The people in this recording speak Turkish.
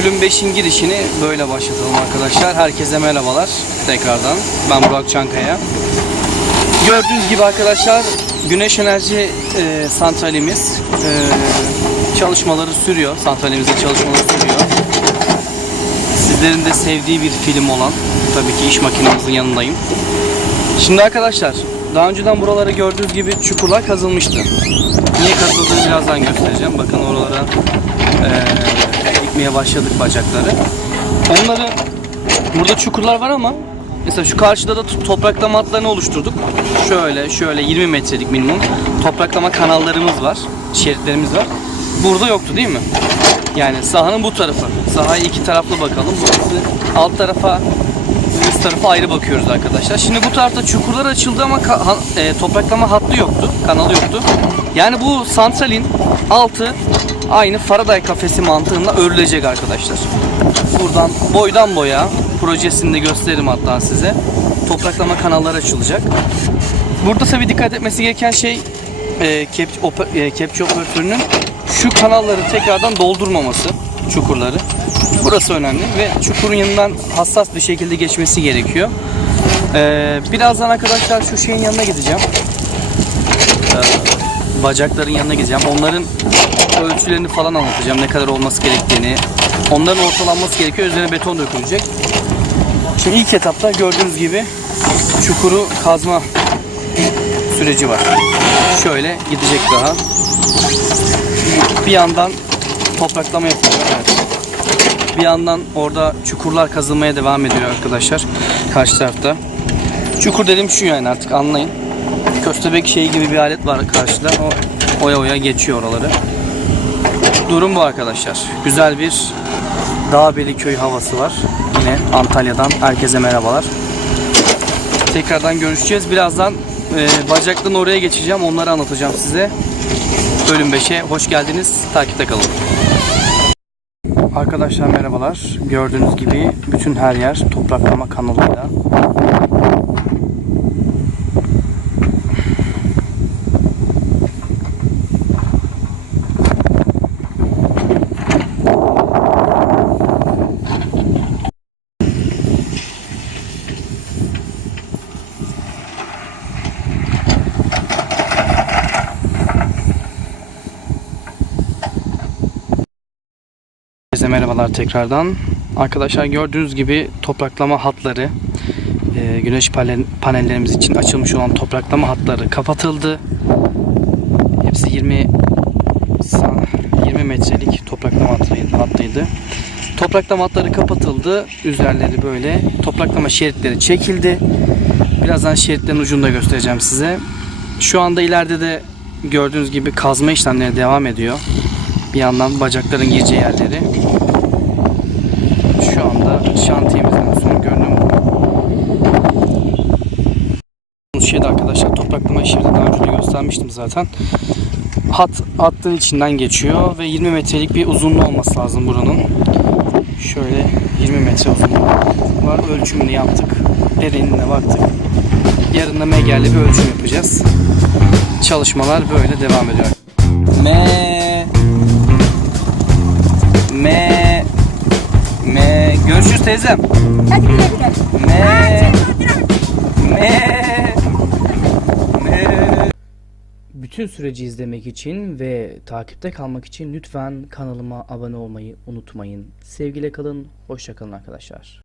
Bölüm 5'in girişini böyle başlatalım arkadaşlar. Herkese merhabalar tekrardan. Ben Burak Çankaya. Gördüğünüz gibi arkadaşlar güneş enerji e, santralimiz e, çalışmaları sürüyor. Santralimizin çalışmaları sürüyor. Sizlerin de sevdiği bir film olan tabii ki iş makinemizin yanındayım. Şimdi arkadaşlar daha önceden buraları gördüğünüz gibi çukurlar kazılmıştı. Niye kazıldığını birazdan göstereceğim. Bakın oralara eee dikmeye başladık bacakları. Onları burada çukurlar var ama mesela şu karşıda da to- topraklama hatlarını oluşturduk. Şöyle şöyle 20 metrelik minimum topraklama kanallarımız var. Şeritlerimiz var. Burada yoktu değil mi? Yani sahanın bu tarafı. Sahaya iki taraflı bakalım. Burası alt tarafa üst tarafa ayrı bakıyoruz arkadaşlar. Şimdi bu tarafta çukurlar açıldı ama e, topraklama hattı yoktu. Kanalı yoktu. Yani bu santralin altı aynı Faraday kafesi mantığında örülecek arkadaşlar. Buradan boydan boya projesini de gösteririm hatta size. Topraklama kanalları açılacak. Burada tabii dikkat etmesi gereken şey e, kep, e, operatörünün şu kanalları tekrardan doldurmaması çukurları. Burası önemli ve çukurun yanından hassas bir şekilde geçmesi gerekiyor. E, birazdan arkadaşlar şu şeyin yanına gideceğim. E, bacakların yanına gideceğim. Onların ölçülerini falan anlatacağım. Ne kadar olması gerektiğini. Onların ortalanması gerekiyor. Üzerine beton dökülecek. Şimdi ilk etapta gördüğünüz gibi çukuru kazma süreci var. Şöyle gidecek daha. Bir yandan topraklama yapılıyor. Evet. Bir yandan orada çukurlar kazılmaya devam ediyor arkadaşlar. Karşı tarafta. Çukur dedim şu yani artık anlayın. Köstebek şeyi gibi bir alet var karşıda. O oya oya geçiyor oraları. Durum bu arkadaşlar. Güzel bir Dağbeli köy havası var. Yine Antalya'dan herkese merhabalar. Tekrardan görüşeceğiz. Birazdan e, bacaktan oraya geçeceğim. Onları anlatacağım size. Bölüm 5'e hoş geldiniz. Takipte kalın. Arkadaşlar merhabalar. Gördüğünüz gibi bütün her yer topraklama kanalıyla. Merhabalar tekrardan. Arkadaşlar gördüğünüz gibi topraklama hatları, e, güneş panel- panellerimiz için açılmış olan topraklama hatları kapatıldı. Hepsi 20 sa- 20 metrelik topraklama hattıydı. Topraklama hatları kapatıldı. Üzerleri böyle topraklama şeritleri çekildi. Birazdan şeritlerin ucunu da göstereceğim size. Şu anda ileride de gördüğünüz gibi kazma işlemleri devam ediyor. Bir yandan bacakların gireceği yerleri. Şu anda şantiyemizin son görünümü bu. Şeyde arkadaşlar topraklama işini daha önce göstermiştim zaten. Hat hattın içinden geçiyor ve 20 metrelik bir uzunluğu olması lazım buranın. Şöyle 20 metre uzunluğu var. Ölçümünü yaptık. Derinliğine baktık. Yarın da megerli bir ölçüm yapacağız. Çalışmalar böyle devam ediyor. Me Görüşürüz teyzem. Hadi güle güle. Me Me Me Bütün süreci izlemek için ve takipte kalmak için lütfen kanalıma abone olmayı unutmayın. Sevgiyle kalın, hoşça kalın arkadaşlar.